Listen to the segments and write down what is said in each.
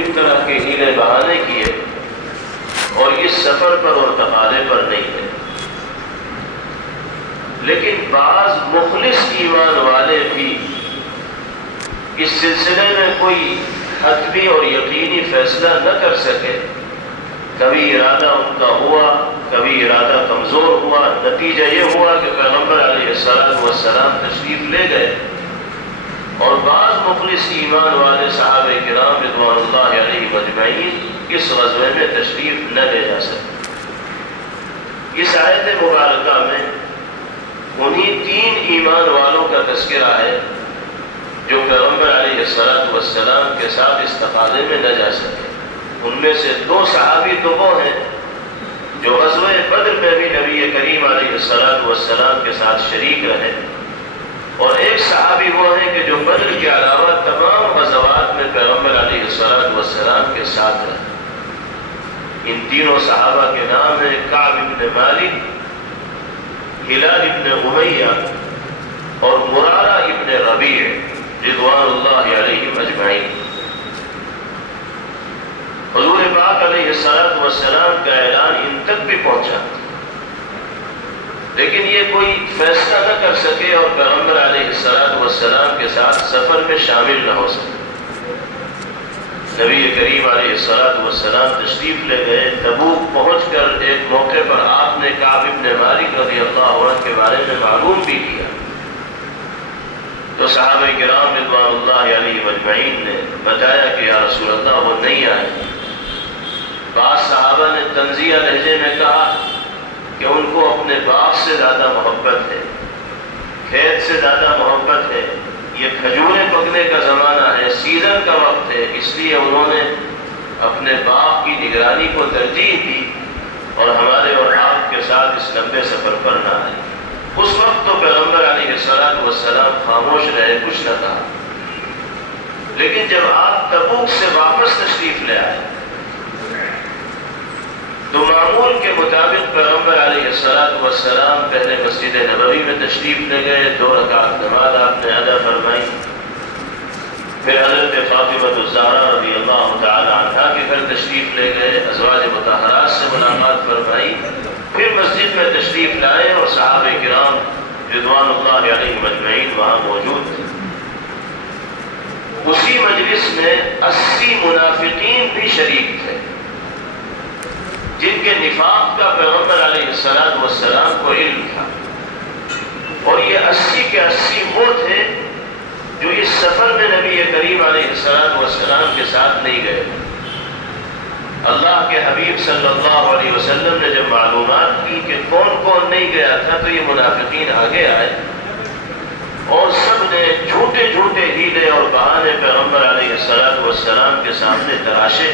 مختلف طرح کے ہیلے بہانے کیے اور اس سفر پر اور تقاضے پر نہیں تھے، لیکن بعض مخلص ایمان والے بھی اس سلسلے میں کوئی حتمی اور یقینی فیصلہ نہ کر سکے، کبھی ارادہ ان کا ہوا، کبھی ارادہ کمزور ہوا، نتیجہ یہ ہوا کہ پیغمبر علیہ السلام تشریف لے گئے اور بعض مخلص ایمان والے صحابہ کرام رضوان اللہ علیہ اجمعین اس غزوے میں تشریف نہ لے جا سکے۔ اس آیت مبارکہ میں انہی 3 ایمان والوں کا تذکرہ ہے جو پیغمبر علیہ السلام کے ساتھ اس تقاضے میں نہ جا سکے۔ ان میں سے 2 صحابی تو وہ ہیں جو غزوہ بدر میں بھی نبی کریم علیہ السلام کے ساتھ شریک رہے، اور ایک صحابی وہ ہیں کہ جو بدر کے علاوہ تمام غزوات میں پیغمبر علیہ السلام کے ساتھ رہے۔ ان تینوں صحابہ کے نام ہیں کعب بن مالک، ہلال بن امیہ اور مرارہ ابن ربیع رضوان اللہ علیہم اجمعین۔ حضور پاک علیہ السلام کا اعلان ان تک بھی پہنچا، لیکن یہ کوئی فیصلہ نہ کر سکے اور پیغمبر علیہ السلام کے ساتھ سفر میں شامل نہ ہو سکے۔ نبی کریم علیہ السلام تشریف لے گئے۔ تبوک پہنچ کر ایک موقع پر آپ نے کعب بن مالک رضی اللہ عنہ کے بارے میں معلوم بھی کیا، تو صحابہ کرام رضوان اللہ علیہ اجمعین نے بتایا کہ یا رسول اللہ وہ نہیں آئے۔ بعض صحابہ نے تنزیہ لہجے میں کہا کہ ان کو اپنے باغ سے زیادہ محبت ہے، کھیت سے زیادہ محبت ہے، یہ کھجوریں پکنے کا زمانہ ہے، سیزن کا وقت ہے، اس لیے انہوں نے اپنے باغ کی نگرانی کو ترجیح دی اور ہمارے اور آپ کے ساتھ اس لمبے سفر پر نہ آئے۔ اس وقت تو پیغمبر علیہ السلام خاموش رہے، کچھ نہ کہا، لیکن جب آپ تبوک سے واپس تشریف لے آئے تو معمول کے مطابق پیغمبر علیہ السلام پہلے مسجد نبوی میں تشریف لے گئے، 2 رکعت نماز آپ نے ادا فرمائی، پھر حضرت فاطمہ الزہرا رضی اللہ تعالی عنہا کے گھر تشریف لے گئے، ازواج مطہرات سے ملاقات فرمائی، پھر مسجد میں تشریف لائے اور صحابہ کرام رضوان اللہ علیہ اجمعین وہاں موجود تھے۔ اسی مجلس میں 80 منافقین بھی شریک تھے جن کے نفاق کا پیغمبر علیہ السلام کو علم تھا، اور یہ 80 کے 80 وہ تھے جو اس سفر میں نبی کریم علیہ السلام کے ساتھ نہیں گئے۔ اللہ کے حبیب صلی اللہ علیہ وسلم نے جب معلومات کی کہ کون کون نہیں گیا تھا تو یہ منافقین آگے آئے اور سب نے جھوٹے جھوٹے ہیلے اور بہانے پیغمبر علیہ السلام کے سامنے تراشے۔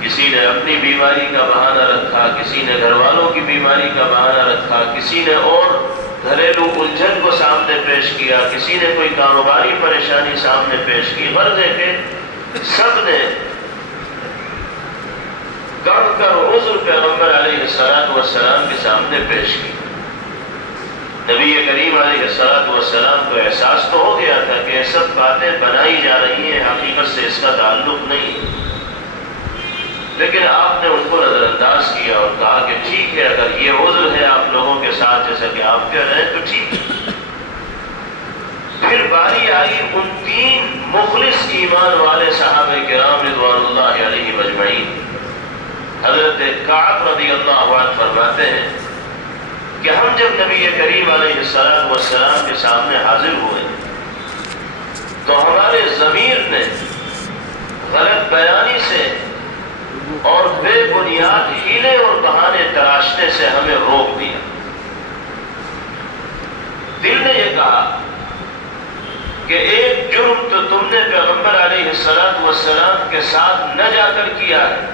کسی نے اپنی بیماری کا بہانہ رکھا، کسی نے گھر والوں کی بیماری کا بہانہ رکھا، کسی نے اور گھریلو الجھن کو سامنے پیش کیا، کسی نے کوئی کاروباری پریشانی سامنے پیش کی۔ غرض ہے کہ سب نے گڑھ کر عذر پیغمبر علیہ السلام کے سامنے پیش کی۔ نبی کریم علیہ السلام کو احساس تو ہو گیا تھا کہ یہ سب باتیں بنائی جا رہی ہیں، حقیقت سے اس کا تعلق نہیں، لیکن آپ نے ان کو نظر انداز کیا اور کہا کہ ٹھیک ہے، اگر یہ عذر ہے آپ لوگوں کے ساتھ جیسا کہ آپ کہہ رہے ہیں تو ٹھیک ہے۔ پھر باری آئی ان 3 مخلص ایمان والے صحابہ کرام رضوان اللہ علیہ اجمعین۔ حضرت کعب رضی اللہ عنہ فرماتے ہیں کہ ہم جب نبی کریم علیہ السلام کے سامنے حاضر ہوئے تو ہمارے ضمیر نے غلط بیانی سے اور بے بنیاد ہیلے اور بہانے تراشنے سے ہمیں روک دیا۔ دل نے یہ کہا کہ ایک جرم تو تم نے پیغمبر علیہ السلام کے ساتھ نہ جا کر کیا ہے،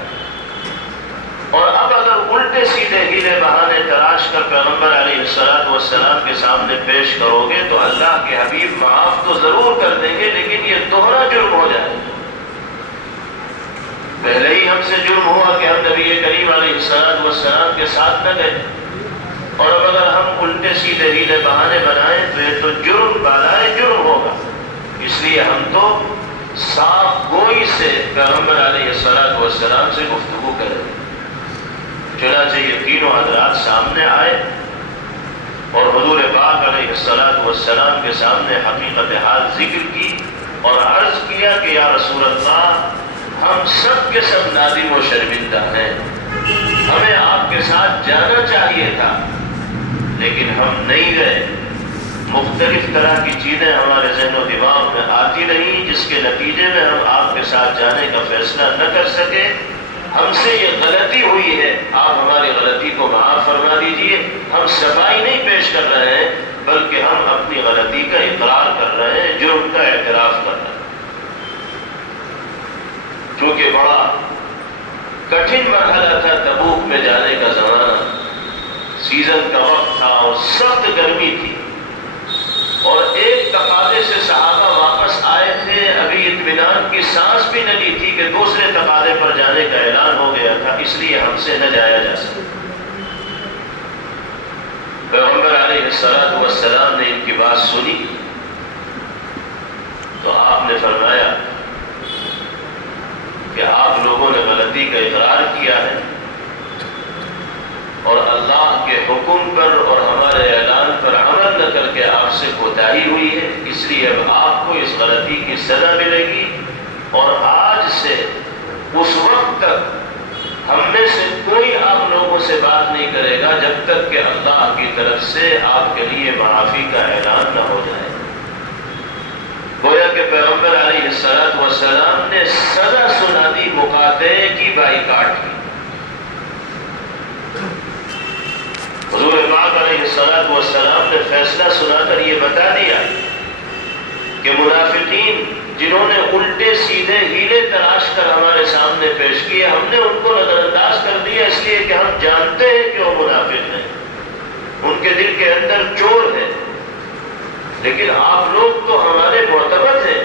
اور اب اگر الٹے سیدھے ہیلے بہانے تراش کر پیغمبر علیہ السلام کے سامنے پیش کرو گے تو اللہ کے حبیب معاف تو ضرور کر دیں گے، لیکن یہ دوہرا جرم ہو جائے گا۔ پہلے ہی ہم سے جرم ہوا کہ ہم نبی کریم علیہ السلام کے ساتھ نہ گئے، اور اب اگر ہم الٹے سیدھے ہیلے بہانے بنائیں تو یہ تو جرم بالائے جرم ہوگا۔ اس لیے ہم تو صاف گوئی سے پیغمبر علیہ السلام سے گفتگو کرے. چنانچہ یہ تینوں حضرات سامنے آئے اور حضور پاک علیہ السلام کے سامنے حقیقت حال ذکر کی اور عرض کیا کہ یا رسول اللہ، ہم سب کے سب نادم و شرمندہ ہیں، ہمیں آپ کے ساتھ جانا چاہیے تھا لیکن ہم نہیں گئے. مختلف طرح کی چیزیں ہمارے ذہن و دماغ میں آتی رہیں جس کے نتیجے میں ہم آپ کے ساتھ جانے کا فیصلہ نہ کر سکے. ہم سے یہ غلطی ہوئی ہے، آپ ہماری غلطی کو معاف فرما دیجئے. ہم صفائی نہیں پیش کر رہے ہیں بلکہ ہم اپنی غلطی کا اقرار کر رہے ہیں، جرم کا اعتراف کر رہے ہیں. چونکہ بڑا کٹھن مرحلہ تھا تبوک میں جانے کا زمانہ، سیزن کا وقت تھا اور سخت گرمی تھی، اور ایک تقاضے سے صحابہ واپس آئے تھے. ابھی اطمینان کی سانس بھی نہ لی تھی کہ دوسرے تقاضے پر جانے کا اعلان ہو گیا تھا، اس لیے ہم سے نہ جایا جا سکتا. پیغمبر علیہ السلام نے ان کی بات سنی تو آپ نے فرمایا کہ آپ لوگوں نے غلطی کا اقرار کیا ہے اور اللہ کے حکم پر اور ہمارے اعلان پر عمل نہ کر کے آپ سے کوتاہی ہوئی ہے، اس لیے اب آپ کو اس غلطی کی سزا ملے گی. اور آج سے اس وقت تک ہم میں سے کوئی آپ لوگوں سے بات نہیں کرے گا جب تک کہ اللہ کی طرف سے آپ کے لیے معافی کا اعلان نہ ہو جائے. گویا کہ پیغمبر علیہ السلام نے سزا سنا دی، مقاطعے کی بائیکاٹ کی. حضور پاک علیہ السلام نے فیصلہ سنا کر یہ بتا دیا کہ منافقین جنہوں نے الٹے سیدھے ہیلے تلاش کر ہمارے سامنے پیش کیے، ہم نے ان کو نظر انداز کر دیا اس لیے کہ ہم جانتے ہیں کہ وہ منافق ہیں، ان کے دل کے اندر چور ہے. لیکن آپ لوگ تو ہمارے معتمد ہیں،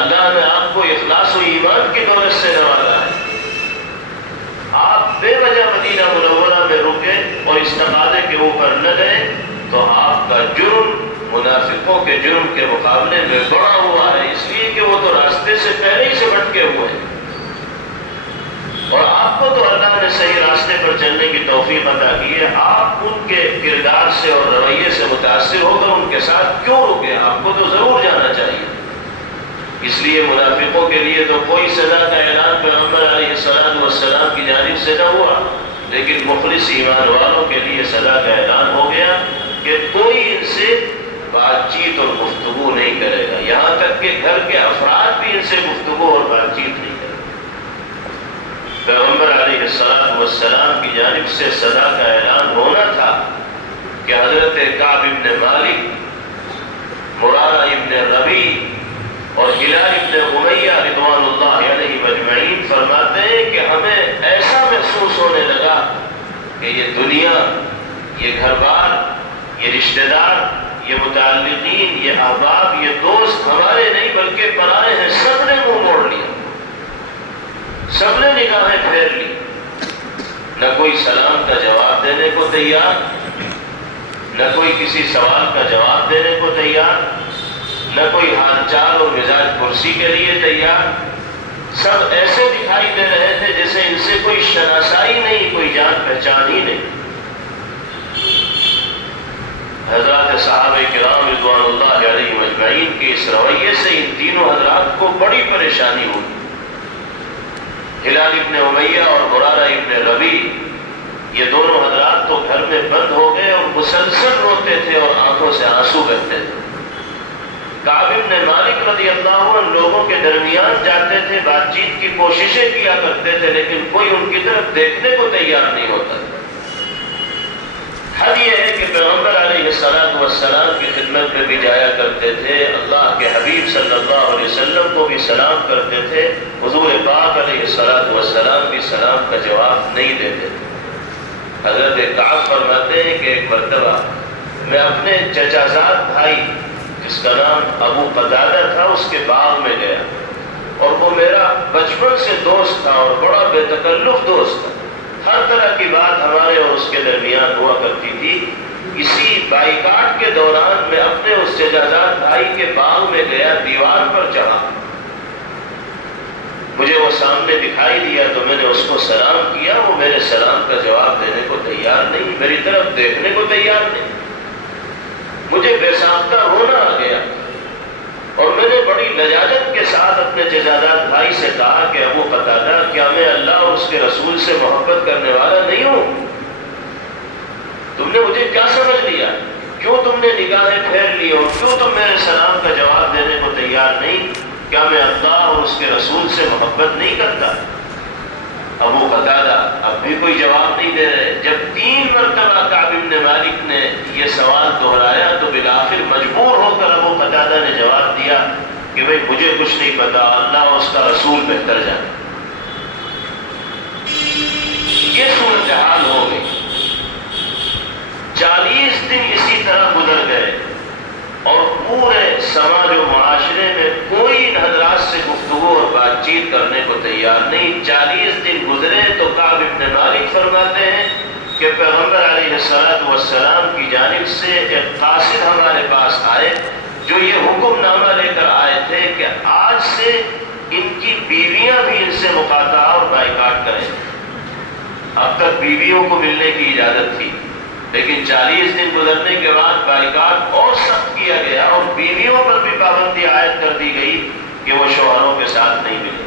اللہ نے آپ کو اخلاص و ایمان کی دولت سے نوازا ہے. آپ بے وجہ مدینہ منورہ میں رکے اور اس تقاضے کے اوپر نہ گئے تو آپ کا جرم منافقوں کے جرم کے مقابلے میں بڑا ہوا ہے، اس لیے کہ وہ تو راستے سے پہلے ہی سے بھٹکے ہوئے ہیں اور آپ کو تو اللہ نے صحیح راستے پر چلنے کی توفیق عطا کی ہے. آپ ان کے کردار سے اور رویے سے متاثر ہو کر ان کے ساتھ کیوں رکے؟ آپ کو تو ضرور جانا چاہیے. اس لیے منافقوں کے لیے تو کوئی سزا کا اعلان پیغمبر علیہ السلام کی جانب سے نہ ہوا، لیکن مخلص ایمان والوں کے لیے سزا کا اعلان ہو گیا کہ کوئی ان سے بات چیت اور گفتگو نہیں کرے گا، یہاں تک کہ گھر کے افراد بھی ان سے گفتگو اور بات چیت نہیں کرے گا. پیغمبر علیہ السلام کی جانب سے سزا کا اعلان ہونا تھا کہ حضرت کعب ابن مالک، مرارہ ابن ربیع اور ہلال ابن امیہ رضوان اللہ علیہ مجمعین فرماتے ہیں کہ ہمیں ایسا محسوس ہونے لگا کہ یہ دنیا، یہ گھر بار، یہ رشتہ دار، یہ متعلقین، یہ احباب، یہ دوست ہمارے نہیں بلکہ پرائے ہیں. سب نے منہ موڑ لیا، سب نے نگاہیں پھیر لی، نہ کوئی سلام کا جواب دینے کو تیار، نہ کوئی کسی سوال کا جواب دینے کو تیار، نہ کوئی حال چال اور مزاج کرسی کے لیے تیار. سب ایسے دکھائی دے رہے تھے جیسے ان سے کوئی شناسائی نہیں، کوئی جان پہچان ہی نہیں. حضرات صحابہ کرام رضوان اللہ علیہ مجمعین کے اس رویے سے ان تینوں حضرات کو بڑی پریشانی ہوئی. ہلال ابن امیہ اور مرارہ ابن ربیع، یہ دونوں حضرات تو گھر میں بند ہو گئے اور مسلسل روتے تھے اور آنکھوں سے آنسو بہتے تھے. کعب ابن مالک رضی اللہ عنہ لوگوں کے درمیان جاتے تھے، بات چیت کی کوششیں کیا کرتے تھے لیکن کوئی ان کی طرف دیکھنے کو تیار نہیں ہوتا. حد یہ ہے کہ پیغمبر علیہ السلام کی خدمت میں بھی جایا کرتے تھے، اللہ کے حبیب صلی اللہ علیہ وسلم کو بھی سلام کرتے تھے، حضور پاک علیہ السلام بھی سلام کا جواب نہیں دیتے تھے. حضرت کعب فرماتے ہیں کہ ایک مرتبہ میں اپنے چچا زاد بھائی جس کا نام ابو قتادہ تھا اس کے باغ میں گیا، اور وہ میرا بچپن سے دوست تھا اور بڑا بے تکلف دوست تھا. ہر طرح کی بات ہمارے اور اس کے درمیان ہوا کرتی تھی. اسی بائیکاٹ کے دوران میں اپنے اس ججادات بھائی کے باغ میں گیا، دیوار پر چڑھا، مجھے وہ سامنے دکھائی دیا تو میں نے اس کو سلام کیا، وہ میرے سلام کا جواب دینے کو تیار نہیں، میری طرف دیکھنے کو تیار نہیں۔ مجھے بے ساختہ رونا آ گیا اور میں نے بڑی لجاجت کے ساتھ اپنے ججادات بھائی سے کہا کہ ابو قتادہ، کیا میں اللہ اور اس کے رسول سے محبت کرنے والا نہیں ہوں؟ تم نے مجھے کیا سمجھ لیا؟ کیوں تم نے نگاہیں پھیر لی اور کیوں تم میرے سلام کا جواب دینے کو تیار نہیں؟ کیا میں اللہ اور اس کے رسول سے محبت نہیں کرتا؟ ابو قتادہ اب بھی کوئی جواب نہیں دے رہے۔ جب 3 مرتبہ کعب بن مالک نے یہ سوال دہرایا تو بالآخر مجبور ہو کر ابو قتادہ نے جواب دیا کہ بھئی مجھے کچھ نہیں پتا، اللہ اور اس کا رسول بہتر جانے۔ یہ صورتحال ہو گئی۔ 40 دن اسی طرح گزر گئے اور پورے سماج و معاشرے میں کوئی ان حضرات سے گفتگو اور بات چیت کرنے کو تیار نہیں۔ 40 دن گزرے تو کعب بن مالک فرماتے ہیں کہ پیغمبر علیہ السلام کی جانب سے ایک قاصد ہمارے پاس آئے جو یہ حکم نامہ لے کر آئے تھے کہ آج سے ان کی بیویاں بھی ان سے مقاطعہ اور بائیکاٹ کریں۔ اب تک بیویوں کو ملنے کی اجازت تھی، لیکن 40 دن گزرنے کے بعد بائیکاٹ اور سخت کیا گیا اور بیویوں پر بھی پابندی عائد کر دی گئی کہ وہ شوہروں کے ساتھ نہیں ملے۔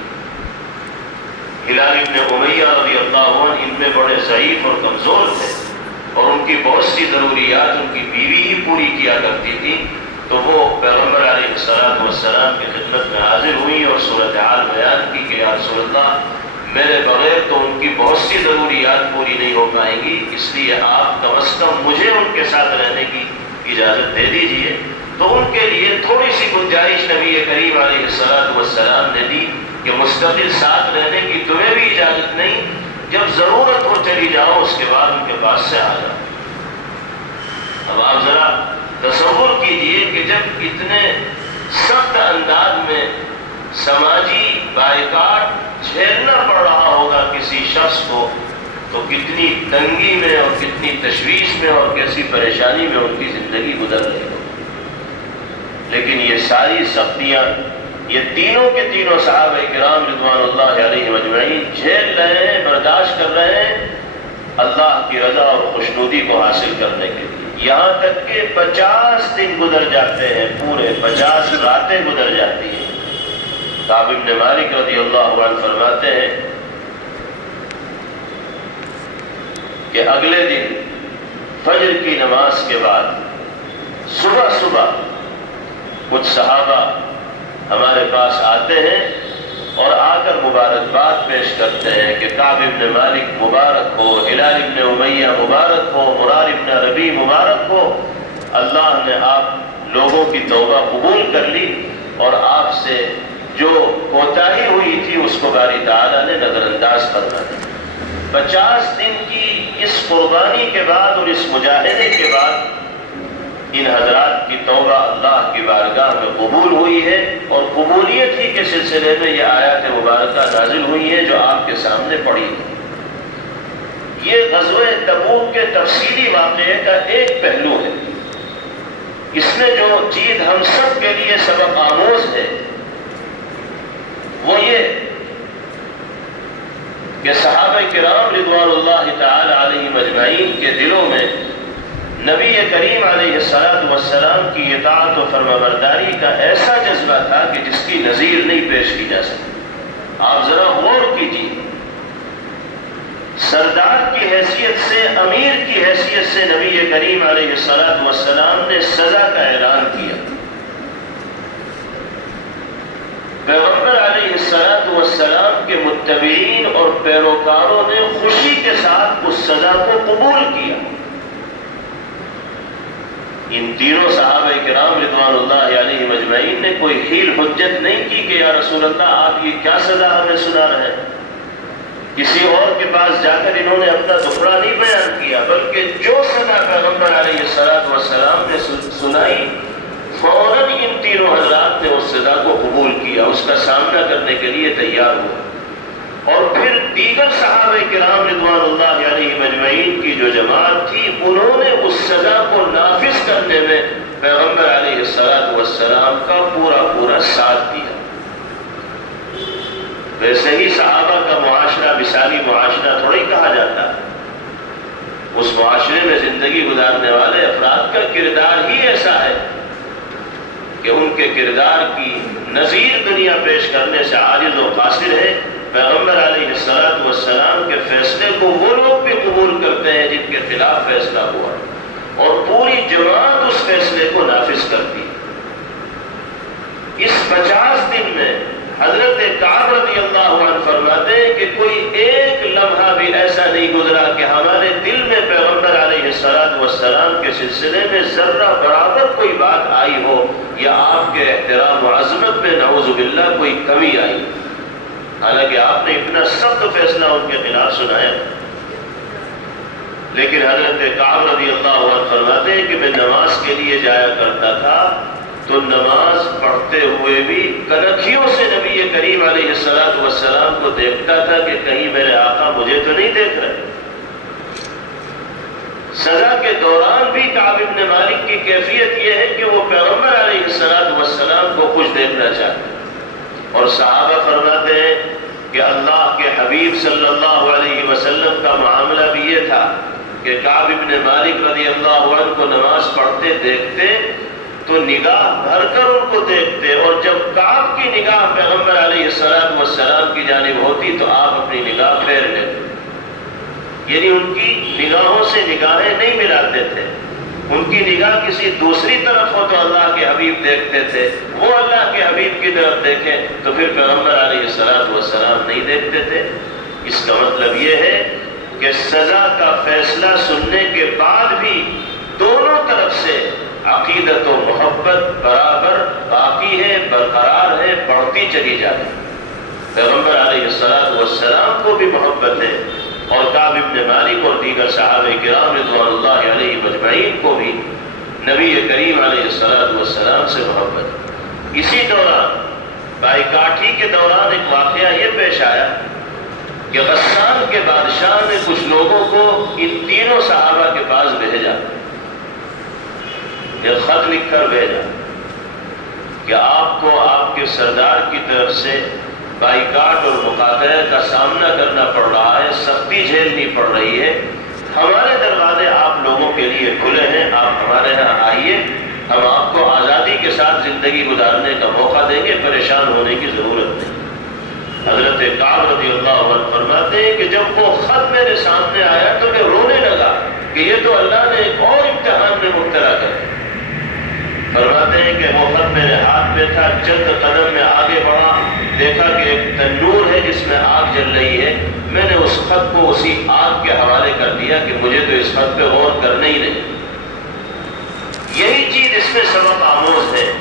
ہلال ابن امیہ رضی اللہ عنہ ان میں بڑے ضعیف اور کمزور تھے اور ان کی بہت سی ضروریات ان کی بیوی ہی پوری کیا کرتی تھی، تو وہ پیغمبر علیہ السلام کی خدمت میں حاضر ہوئی اور صورتحال بیان کی کہ یا رسول اللہ، میرے بغیر تو ان کی بہت سی ضروریات پوری نہیں ہو پائیں گی، اس لیے آپ کم از کم مجھے ان کے ساتھ رہنے کی اجازت دے دیجئے۔ تو ان کے لیے تھوڑی سی گنجائش نبی کریم علیہ السلام نے دی کہ مستقل ساتھ رہنے کی تمہیں بھی اجازت نہیں، جب ضرورت ہو چلی جاؤ، اس کے بعد ان کے پاس سے آ جاؤ۔ اب آپ ذرا تصور کیجئے کہ جب اتنے سخت انداز میں سماجی بائیکاٹ جھیلنا پڑ رہا ہوگا کسی شخص کو، تو کتنی تنگی میں اور کتنی تشویش میں اور کیسی پریشانی میں ان کی زندگی گزر رہی ہو۔ لیکن یہ ساری سختیاں یہ تینوں کے تینوں صحابہ کرام رضوان اللہ علیہم اجمعین جھیل رہے ہیں، برداشت کر رہے ہیں اللہ کی رضا اور خوشنودی کو حاصل کرنے کے لیے، یہاں تک کہ 50 دن گزر جاتے ہیں، پورے 50 راتیں گزر جاتی ہیں۔ کعب بن مالک رضی اللہ عنہ فرماتے ہیں کہ اگلے دن فجر کی نماز کے بعد صبح صبح کچھ صحابہ ہمارے پاس آتے ہیں اور آ کر مبارکباد پیش کرتے ہیں کہ کعب بن مالک مبارک ہو، ہلال ابن امیہ مبارک ہو، مرار ابن ربی مبارک ہو، اللہ نے آپ لوگوں کی توبہ قبول کر لی اور آپ سے جو کوتاہی ہوئی تھی اس کو باری تعالیٰ نے نظر انداز کرنا دیا۔ 50 دن کی اس قربانی کے بعد اور اس مجاہدے کے بعد ان حضرات کی توبہ اللہ کی بارگاہ میں قبول ہوئی ہے، اور قبولیت ہی کے سلسلے میں یہ آیات مبارکہ نازل ہوئی ہے جو آپ کے سامنے پڑھی ہے۔ یہ غزوہ تبوک کے تفصیلی واقعے کا ایک پہلو ہے۔ اس میں جو چیز ہم سب کے لیے سبق آموز ہے وہ یہ کہ صحابہ کرام رضوان اللہ تعالی علیہم اجمعین کے دلوں میں نبی کریم علیہ السلام کی اطاعت و فرمانبرداری کا ایسا جذبہ تھا کہ جس کی نظیر نہیں پیش کی جا سکتی۔ آپ ذرا غور کیجیے، سردار کی حیثیت سے، امیر کی حیثیت سے نبی کریم علیہ السلام نے سزا کا اعلان کیا۔ پیغمبر علیہ السلام کے متبعین اور پیروکاروں نے خوشی کے ساتھ اس سزا کو قبول کیا۔ ان تینوں صحابہ کرام رضوان اللہ علیہم اجمعین نے کوئی حیل حجت نہیں کی کہ یا رسول اللہ آپ یہ کیا سزا ہمیں سنا رہے ہیں۔ کسی اور کے پاس جا کر انہوں نے اپنا دکھڑا نہیں بیان کیا، بلکہ جو سزا پیغمبر علیہ السلام نے سنائی فوراً ان تینوں حضرات نے اس سزا کو قبول کیا، اس کا سامنا کرنے کے لیے تیار ہوا۔ اور پھر دیگر صحابہ کرام رضوان اللہ علیہ مجمعین کی جو جماعت تھی، انہوں نے اس سزا کو نافذ کرنے میں پیغمبر علیہ السلام کا پورا ساتھ دیا۔ ویسے ہی صحابہ کا معاشرہ مثالی معاشرہ تھوڑی کہا جاتا ہے، اس معاشرے میں زندگی گزارنے والے افراد کا کردار ہی ایسا ہے کہ ان کے کردار کی نظیر دنیا پیش کرنے سے عاجز و قاصر ہے۔ پیغمبر علیہ السلام کے فیصلے کو وہ لوگ بھی قبول کرتے ہیں جن کے خلاف فیصلہ ہوا، اور پوری جماعت اس فیصلے کو نافذ کرتی۔ اس 50 دن میں حضرت کعب رضی اللہ عنہ فرماتے ہیں کہ کوئی ایک لمحہ بھی ایسا نہیں گزرا کہ ہمارے دل میں پیغمبر علیہ السلام کے سلسلے میں ذرہ برابر کوئی بات آئی ہو یا آپ کے احترام و عظمت میں نعوذ باللہ کوئی کمی آئی، حالانکہ آپ نے اتنا سخت فیصلہ ان کے خلاف سنایا۔ لیکن حضرت کعب رضی اللہ عنہ فرماتے ہیں کہ میں نماز کے لیے جایا کرتا تھا تو نماز پڑھتے ہوئے بھی کنکھیوں سے نبی کریم علیہ السلام کو دیکھتا تھا کہ کہیں میرے آقا مجھے تو نہیں دیکھ رہے۔ سزا کے دوران بھی کعب بن مالک کی کیفیت یہ ہے کہ وہ پیغمبر علیہ السلام کو خوش دیکھنا چاہتے ہیں، اور صحابہ فرماتے ہیں کہ اللہ کے حبیب صلی اللہ علیہ وسلم کا معاملہ بھی یہ تھا کہ کعب بن مالک رضی اللہ عنہ کو نماز پڑھتے دیکھتے تو نگاہ بھر کر ان کو دیکھتے، اور جب کعب کی نگاہ پیغمبر علیہ السلام کی جانب ہوتی تو آپ اپنی نگاہ پھیر لیتے، یعنی ان کی نگاہوں سے نگاہیں نہیں ملاتے تھے۔ ان کی نگاہ کسی دوسری طرف ہو تو اللہ کے حبیب دیکھتے تھے، وہ اللہ کے حبیب کی طرف دیکھیں تو پھر پیغمبر علیہ السلام نہیں دیکھتے تھے۔ اس کا مطلب یہ ہے کہ سزا کا فیصلہ سننے کے بعد بھی دونوں طرف سے عقیدت و محبت برابر باقی ہے، برقرار ہے، بڑھتی چلی جاتی۔ پیغمبر علیہ السلام کو بھی محبت ہے، اور کعب بن مالک اور دیگر صحابہ کرام رضوان اللہ علیہ مجمعین کو بھی نبی کریم علیہ السلام سے محبت۔ اسی دوران بائیکاٹھی کے دوران ایک واقعہ یہ پیش آیا کہ غسان کے بادشاہ نے کچھ لوگوں کو ان تینوں صحابہ کے پاس بھیجا، ایک خط لکھ کر بھیجا کہ آپ کو آپ کے سردار کی طرف سے بائیکاٹ اور مقاطعہ کا سامنا کرنا پڑ رہا ہے، سختی جھیلنی پڑ رہی ہے، ہمارے دروازے آپ لوگوں کے لیے کھلے ہیں، آپ ہمارے ہاں آئیے، ہم آپ کو آزادی کے ساتھ زندگی گزارنے کا موقع دیں گے، پریشان ہونے کی ضرورت نہیں۔ حضرت کعب رضی اللہ عنہ فرماتے ہیں کہ جب وہ خط میرے سامنے آیا تو میں رونے لگا کہ یہ تو اللہ نے ایک اور امتحان میں مبتلا کر دیا۔ فرماتے ہیں کہ وہ خط میرے ہاتھ میں تھا، چند قدم میں آگے بڑھا، دیکھا کہ ایک تنور ہے جس میں آگ جل رہی ہے، میں نے اس خط کو اسی آگ کے حوالے کر دیا کہ مجھے تو اس خط پہ غور کرنا ہی نہیں۔ یہی چیز اس میں سبق آموز ہے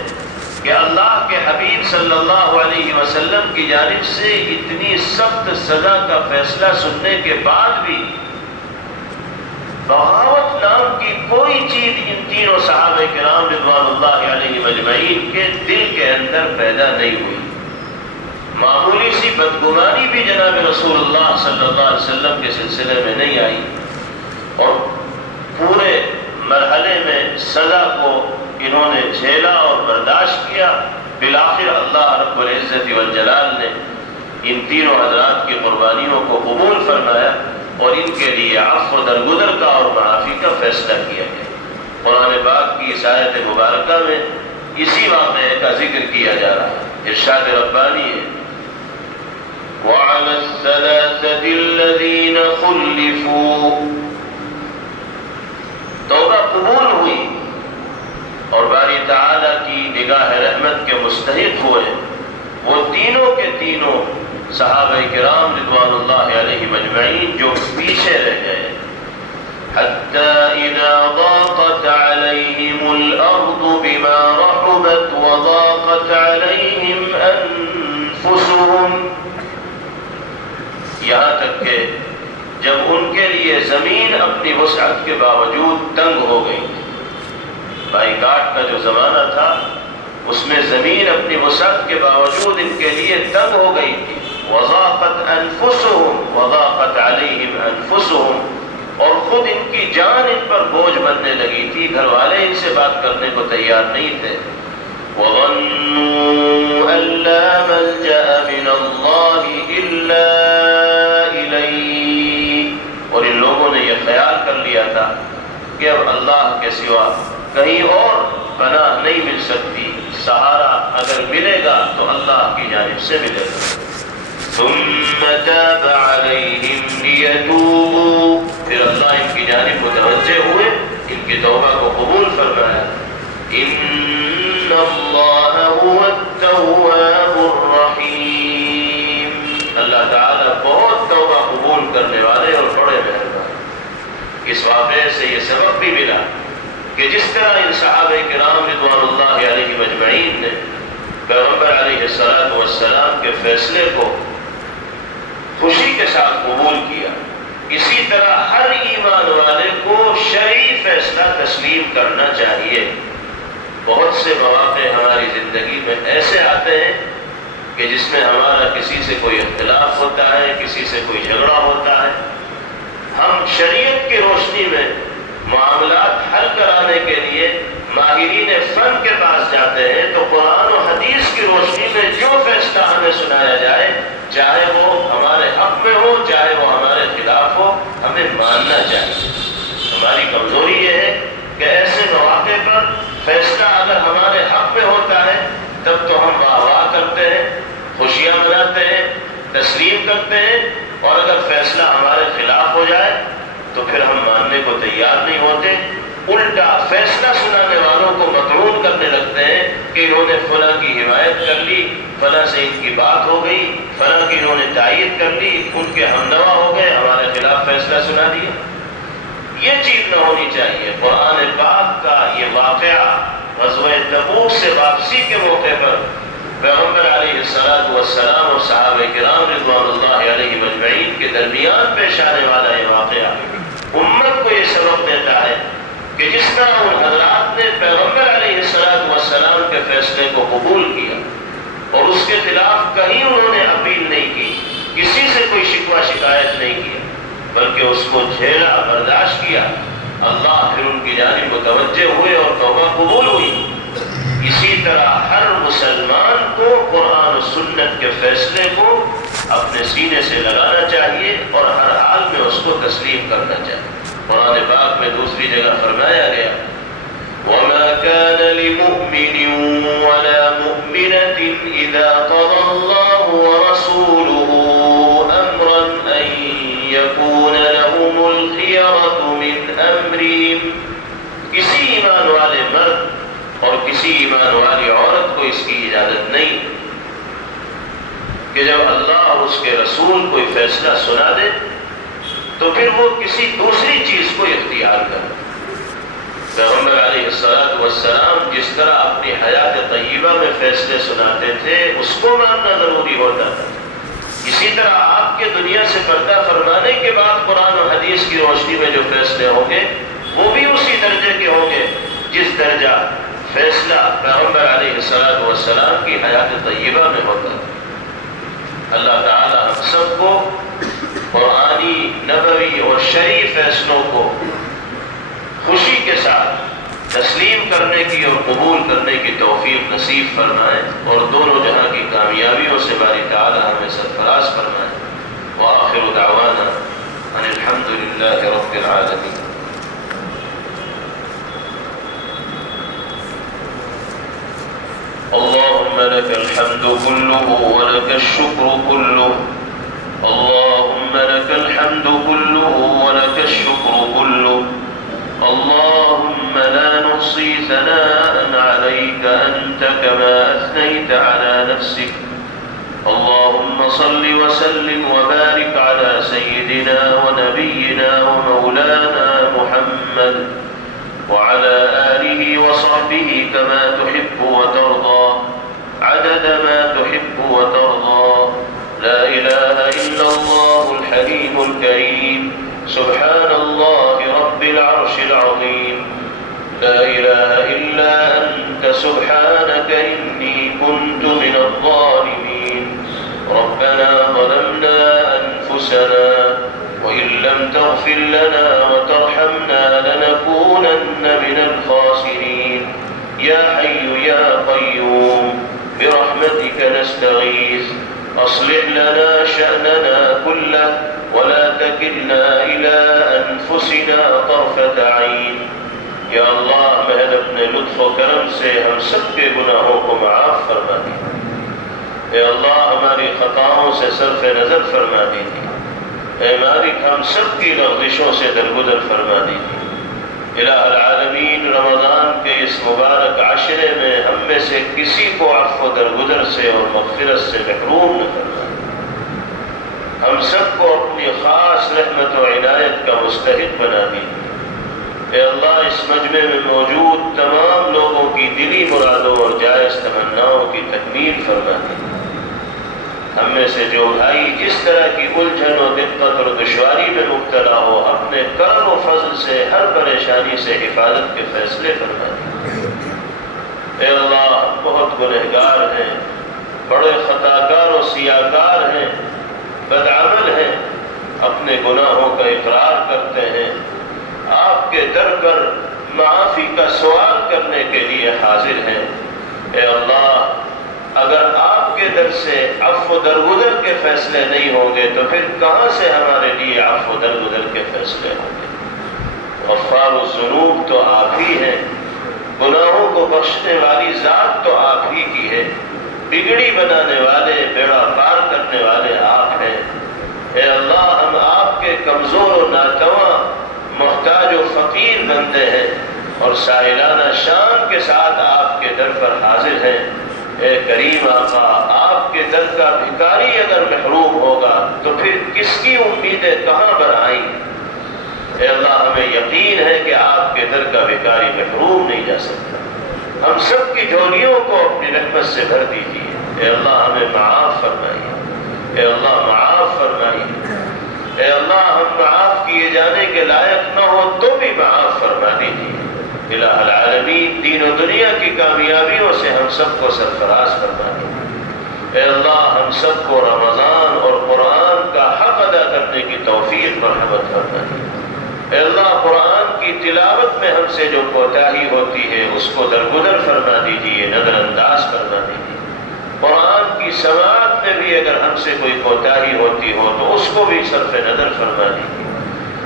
کہ اللہ کے حبیب صلی اللہ علیہ وسلم کی جانب سے اتنی سخت سزا کا فیصلہ سننے کے بعد بھی بغاوت نام کی کوئی چیز ان تینوں صحابہ کرام رضوان اللہ علیہ مجمعین کے دل کے اندر پیدا نہیں ہوئی۔ معمولی سی بدگمانی بھی جناب رسول اللہ صلی اللہ علیہ وسلم کے سلسلے میں نہیں آئی، اور پورے مرحلے میں سزا کو انہوں نے جھیلا اور برداشت کیا۔ بالآخر اللہ رب العزت والجلال نے ان تینوں حضرات کی قربانیوں کو قبول فرمایا اور ان کے لیے عفو درگزر کا اور معافی کا فیصلہ کیا گیا۔ قرآن پاک کی اس آیت مبارکہ میں اسی واقعے کا ذکر کیا جا رہا ہے۔ ارشاد ربانی ہے وَعَلَى الثَّلَاثَةِ الَّذِينَ خُلِّفُوا، توبہ قبول ہوئی اور باری تعالیٰ کی نگاہ رحمت کے مستحق ہوئے وہ تینوں کے تینوں صحابہ کرام رضوان اللہ علیہ مجمعین جو پیچھے رہ گئے۔ حَتَّى إِذَا ضَاقَتْ عَلَيْهِمُ الْأَرْضُ بِمَا رَحُبَتْ وَضَاقَتْ عَلَيْهِمْ أَنفُسُهُمْ، یہاں تک کہ جب ان کے لیے زمین اپنی وسعت کے باوجود تنگ ہو گئی، بائیکاٹ کا جو زمانہ تھا اس میں زمین اپنی وسعت کے باوجود ان کے لیے تنگ ہو گئی تھی، وضاقت علیہم انفسهم، اور خود ان کی جان ان پر بوجھ بننے لگی تھی، گھر والے ان سے بات کرنے کو تیار نہیں تھے۔ وَظَنُّوا أَن لَّا مَلْجَأَ مِنَ اللَّهِ إِلَّا إِلَيْهِ، اور ان لوگوں نے یہ خیال کر لیا تھا کہ اب اللہ کے سوا کہیں اور پناہ نہیں مل سکتی، سہارا اگر ملے گا تو اللہ کی جانب سے ملے گا۔ ثم تاب عليهم ليتوبوا، پھر اللہ ان کی جانب متوجہ ہوئے، ان کی توبہ کو قبول فرمایا۔ ان اللہ هو التواب الرحیم، اللہ تعالیٰ بہت توبہ قبول کرنے والے اور بڑے مہربان۔ اس واقعے سے یہ سبق بھی ملا کہ جس طرح ان صحابہ کرام رضوان اللہ علیہم اجمعین نے پیغمبر علیہ السلام کے فیصلے کو خوشی کے ساتھ قبول کیا، اسی طرح ہر ایمان والے کو شرعی فیصلہ تسلیم کرنا چاہیے۔ بہت سے مواقع ہماری زندگی میں ایسے آتے ہیں کہ جس میں ہمارا کسی سے کوئی اختلاف ہوتا ہے، کسی سے کوئی جھگڑا ہوتا ہے، ہم شریعت کی روشنی میں معاملات حل کرانے کے لیے ماہرین فن کے پاس جاتے ہیں، تو قرآن و حدیث کی روشنی میں جو فیصلہ ہمیں سنایا جائے، چاہے وہ ہمارے حق میں ہو چاہے وہ ہمارے خلاف ہو، ہمیں ماننا چاہیے۔ ہماری کمزوری یہ ہے کہ ایسے مواقع پر فیصلہ اگر ہمارے حق میں ہوتا ہے تب تو ہم واہ واہ کرتے ہیں، خوشیاں مناتے ہیں، تسلیم کرتے ہیں، اور اگر فیصلہ ہمارے خلاف ہو جائے تو پھر ہم ماننے کو تیار نہیں ہوتے، الٹا فیصلہ سنانے والوں کو مطرود کرنے لگتے ہیں کہ انہوں نے فلاں کی حمایت کر لی، فلاں سے ان کی بات ہو گئی، فلاں کی انہوں نے تائید کر لی، ان کے ہمنوا ہو گئے، ہمارے خلاف فیصلہ سنا دیا۔ یہ چیز نہ ہونی چاہیے۔ قرآن پاک کا یہ واقعہ غزوہ تبوک سے واپسی کے موقع پر پیغمبر علیہ السلام اور صحابہ کرام رضوان اللہ علیہم اجمعین کے درمیان پیش آنے والا یہ واقعہ امت کو یہ سبق دیتا ہے کہ جس طرح ان حضرات نے پیغمبر علیہ السلام کے فیصلے کو قبول کیا اور اس کے خلاف کہیں انہوں نے اپیل نہیں کی، کسی سے کوئی شکوہ شکایت نہیں کیا، بلکہ اس کو جھیلا، برداشت کیا، اللہ پھر ان کی جانب متوجہ ہوئے اور توبہ قبول ہوئی۔ اسی طرح ہر مسلمان کو قرآن و سنت کے فیصلے کو اپنے سینے سے لگانا چاہیے اور ہر حال میں اس کو تسلیم کرنا چاہیے۔ قرآن پاک میں دوسری جگہ فرمایا گیا وَمَا كَانَ لِمُؤْمِنٍ وَلَا مُؤْمِنَةٍ إِذَا قَضَى اللَّهُ وَرَسُولُهُ أَمْرًا أَن يَكُونَ لَهُمُ الْخِيَرَةُ مِنْ أَمْرِهِمْ، کسی ایمان والے مرد اور کسی ایمان والی عورت کو اس کی اجازت نہیں کہ جب اللہ اور اس کے رسول کوئی فیصلہ سنا دے تو پھر وہ کسی دوسری چیز کو اختیار کرے۔ پیغمبر علیہ السلام جس طرح اپنی حیات طیبہ میں فیصلے سناتے تھے اس کو ماننا ضروری ہوتا تھا، اسی طرح آپ کے دنیا سے پردہ فرمانے کے بعد قرآن و حدیث کی روشنی میں جو فیصلے ہوں گے وہ بھی اسی درجے کے ہوں گے جس درجہ فیصلہ پیغمبر علیہ السلام کی حیات طیبہ میں ہوتا تھا۔ اللہ تعالی ہم سب کو قرآنی، نبوی اور شرعی فیصلوں کو خوشی کے ساتھ تسلیم کرنے کی اور قبول کرنے کی توفیق نصیب فرمائے اور دونوں جہاں کی کامیابیوں سے باری تعالی ہمیں سرفراز فرمائے۔ وآخر دعوانا ان الحمد للہ رب العالمین۔ اللهم لك الحمد كله ولك الشكر كله، اللهم لك الحمد كله ولك الشكر كله، اللهم لا نحصي ثناء عليك أنت كما أثنيت على نفسك، اللهم صل وسلم وبارك على سيدنا ونبينا ومولانا محمد وعلى آله وصحبه كما تحب وترضى عدد ما تحب وترضى، لا إله إلا الله الحليم الكريم، سبحان الله رب العرش العظيم، لا إله إلا أنت سبحانك إني كنت من الظالمين، ربنا أنفسنا وإن لم تغفر لنا وترحمنا لنكونن من الخاسرين يا حي يا قيوم برحمتك نستغيث أصلح لنا شأننا كله ولا تكلنا إلى أنفسنا طرفة عين یا اللہ محض اپنے لطف و کرم سے ہم سب کے گناہوں کو معاف فرما دیجیے۔ اے اللہ ہماری خطاؤں سے صرف نظر فرما دیجیے۔ اے مالک ہم سب کی لغزشوں سے درگزر فرما دیجیے۔ الہ العالمین رمضان کے اس مبارک عشرے میں ہم میں سے کسی کو عفو و درگزر سے اور مغفرت سے محروم نہ فرما دیجیے۔ ہم سب کو اپنی خاص رحمت و عنایت کا مستحق بنا دیجیے۔ اے اللہ اس مجمع میں موجود تمام لوگوں کی دلی مرادوں اور جائز تمناؤں کی تکمیل فرما دیجیے۔ ہم میں سے جو بھائی جس طرح کی الجھن و دقت اور دشواری میں مبتلا ہو اپنے کرم و فضل سے ہر پریشانی سے حفاظت کے فیصلے فرما دیجیے۔ اے اللہ ہم بہت گنہگار ہیں، بڑے خطاکار و سیاہکار ہیں، بدعمل ہیں، اپنے گناہوں کا اقرار کرتے ہیں، آپ کے در پر معافی کا سوال کرنے کے لیے حاضر ہیں۔ اے اللہ اگر آپ کے در سے عفو درگزر کے فیصلے نہیں ہوں گے تو پھر کہاں سے ہمارے لیے عفو درگزر کے فیصلے ہوں گے؟ غفار الذنوب تو آپ ہی ہیں، گناہوں کو بخشنے والی ذات تو آپ ہی کی ہے، بگڑی بنانے والے بیڑا پار کرنے والے آپ ہیں۔ اے اللہ ہم آپ کے کمزور و ناتواں محتاج و فقیر بندے ہیں اور سائلانہ شان کے ساتھ آپ کے در پر حاضر ہیں۔ اے کریم آقا آپ کے در کا بھکاری اگر محروم ہوگا تو پھر کس کی امیدیں کہاں پر آئیں؟ اے اللہ ہمیں یقین ہے کہ آپ کے در کا بھکاری محروم نہیں جا سکتا۔ ہم سب کی جھولیوں کو اپنی رحمت سے بھر دیجیے۔ اے اللہ ہمیں معاف فرمائیے۔ اے اللہ معاف فرمائیے۔ اے اللہ ہم معاف کیے جانے کے لائق نہ ہو تو بھی معاف فرما دیجیے۔ الہ العالمین دین و دنیا کی کامیابیوں سے ہم سب کو سرفراز فرما دیجیے۔ اے اللہ ہم سب کو رمضان اور قرآن کا حق ادا کرنے کی توفیق مرحمت فرما دیجیے۔ اے اللہ قرآن کی تلاوت میں ہم سے جو کوتاہی ہوتی ہے اس کو درگزر فرما دیجیے، نظر انداز فرما دیجیے۔ قرآن کی سماعت میں بھی اگر ہم سے کوئی کوتاہی ہوتی ہو تو اس کو بھی صرف نظر فرما دیجیے۔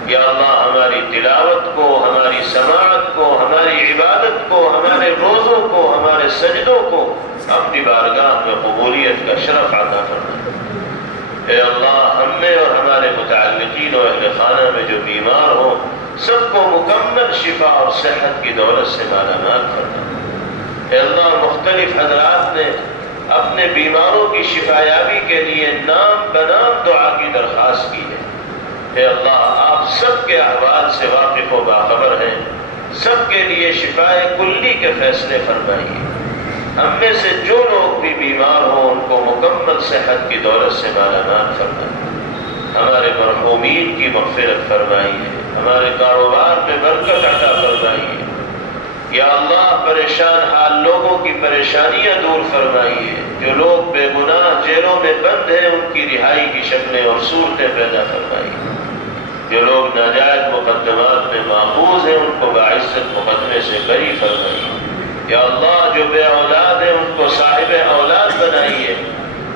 یا اللہ ہماری تلاوت کو، ہماری سماعت کو، ہماری عبادت کو، ہمارے روزوں کو، ہمارے سجدوں کو اپنی بارگاہ میں قبولیت کا شرف عطا فرما دیجیے۔ اے اللہ ہم میں اور ہمارے متعلقین و اہل خانہ میں جو بیمار ہوں سب کو مکمل شفا اور صحت کی دولت سے مالا مال فرما دیجیے۔ اے اللہ مختلف حضرات نے اپنے بیماروں کی شفایابی کے لیے نام بنام دعا کی درخواست کی ہے۔ اے اللہ آپ سب کے احوال سے واقف و باخبر ہیں، سب کے لیے شفائے کلی کے فیصلے فرمائیے۔ ہم میں سے جو لوگ بھی بیمار ہوں ان کو مکمل صحت کی دولت سے مالا مال فرمائیے۔ ہمارے مرحومین کی مغفرت فرمائیے، ہمارے کاروبار میں برکت عطا فرمائیے۔ یا اللہ پریشان حال لوگوں کی پریشانیاں دور فرمائیے، جو لوگ بے گناہ جیلوں میں بند ہیں ان کی رہائی کی شکلیں اور صورتیں پیدا فرمائیے، جو لوگ ناجائز مقدمات میں ماخوذ ہیں ان کو باعزت مقدمے سے بری فرمائیے۔ یا اللہ جو بے اولاد ہیں ان کو صاحب اولاد بنائیے،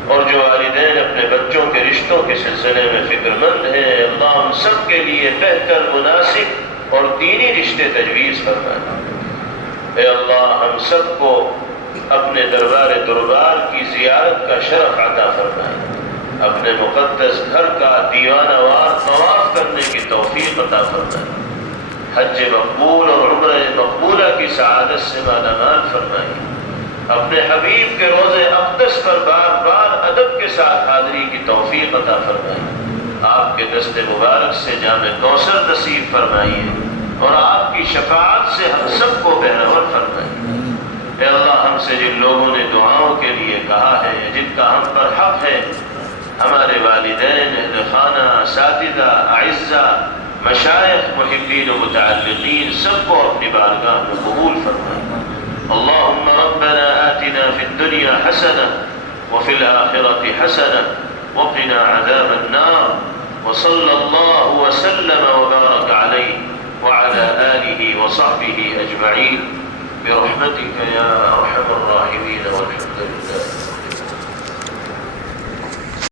اور جو والدین اپنے بچوں کے رشتوں کے سلسلے میں فکر مند ہیں اللہ ان سب کے لیے بہتر، مناسب اور دینی رشتے تجویز فرمائیے۔ اے اللہ ہم سب کو اپنے دربار کی زیارت کا شرف عطا فرمائے، اپنے مقدس گھر کا دیوانہ وار طواف کرنے کی توفیق عطا فرمائے، حج مقبول اور عمرہ مقبولہ کی سعادت سے مالا مال فرمائے، اپنے حبیب کے روضے اقدس پر بار بار ادب کے ساتھ حاضری کی توفیق عطا فرمائے، آپ کے دست مبارک سے جام کوثر نصیب فرمائیے اور آپ کی شفاعت سے ہم سب کو بہرور فرمائیے۔ اے اللہ ہم سے جن لوگوں نے دعاؤں کے لیے کہا ہے، جن کا ہم پر حق ہے، ہمارے والدین، اہل خانہ، اساتذہ، اعزہ، مشائخ، محبین و متعلقین سب کو اپنی بارگاہ میں قبول فرمائے۔ اللہم ربنا آتنا فی الدنیا حسنہ وفی الآخرة حسنہ وقنا عذاب النار وصلى الله وسلم وبارك عليه وعلى آله وصحبه أجمعين برحمتك يا أرحم الراحمين.